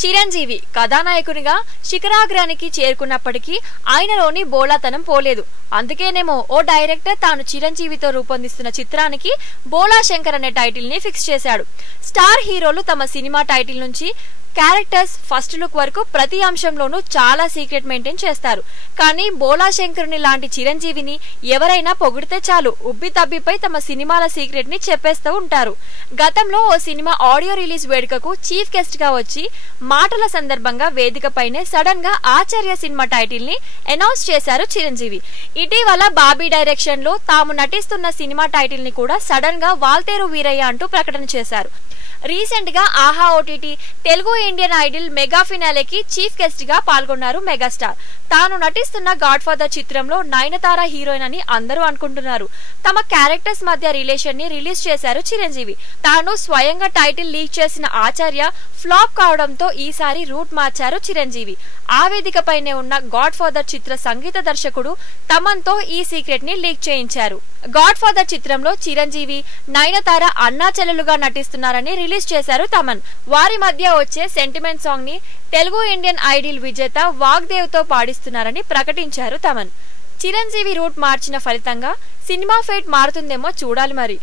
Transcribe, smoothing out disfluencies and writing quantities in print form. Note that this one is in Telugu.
చిరంజీవి కథానాయకునిగా శిఖరాగ్రానికి చేరుకున్నప్పటికీ ఆయనలోని బోలాతనం పోలేదు. అందుకేనేమో ఓ డైరెక్టర్ తాను చిరంజీవితో రూపొందిస్తున్న చిత్రానికి బోలా శంకర్ అనే టైటిల్ ని ఫిక్స్ చేశాడు. స్టార్ హీరోలు తమ సినిమా టైటిల్ నుంచి క్యారెక్టర్స్ ఫస్ట్ లుక్ వరకు ప్రతి అంశంలోనూ చాలా సీక్రెట్ మెయింటైన్ చేస్తారు. కానీ బోలా శంకరుని లాంటి చిరంజీవిని ఎవరైనా పొగిడితే చాలు ఉబ్బి తబ్బిపై తమ సినిమాల సీక్రెట్ ని చెప్పేస్తూ ఉంటారు. గతంలో ఓ సినిమా ఆడియో రిలీజ్ వేడుకకు చీఫ్ గెస్ట్ గా వచ్చి మాటల సందర్భంగా వేదికపైనే సడన్ గా ఆచార్య సినిమా టైటిల్ ని అనౌన్స్ చేశారు చిరంజీవి. ఇటీవల బాబీ డైరెక్షన్ లో తాము నటిస్తున్న సినిమా టైటిల్ ని కూడా సడన్ గా వాల్తేరు వీరయ్య అంటూ ప్రకటన చేశారు. రీసెంట్ గా Aha OTT Telugu Indian Idol mega ఫినాలేకి చీఫ్ గెస్ట్ గా పాల్గొన్నారు మెగాస్టార్. తాను నటిస్తున్న గాడ్ ఫాదర్ చిత్రంలో నయనతార హీరోయిన్ అని అందరూ అనుకుంటున్నారు. తమ క్యారెక్టర్స్ మధ్య రిలేషన్ ని రిలీజ్ చేశారు చిరంజీవి. తాను స్వయంగా టైటిల్ లీక్ చేసిన ఆచార్య ఫ్లాప్ కావడంతో ఈసారి రూట్ మార్చారు చిరంజీవి. ఆ వేదికపైనే ఉన్న గాడ్ ఫాదర్ చిత్ర సంగీత దర్శకుడు తమన్తో ఈ సీక్రెట్ ని లీక్ చేయించారు. గాడ్ ఫాదర్ చిత్రంలో చిరంజీవి నయనతార అన్నా చెల్లెలుగా నటిస్తున్నారని రిలీజ్ చేశారు తమన్. వారి మధ్య వచ్చే సెంటిమెంట్ సాంగ్ ని తెలుగు ఇండియన్ ఐడల్ విజేత వాగ్దేవ్ తో పాడిస్తున్నారని ప్రకటించారు తమన్. చిరంజీవి రూట్ మార్చిన ఫలితంగా సినిమా ఫేట్ మారుతుందేమో చూడాలి మరి.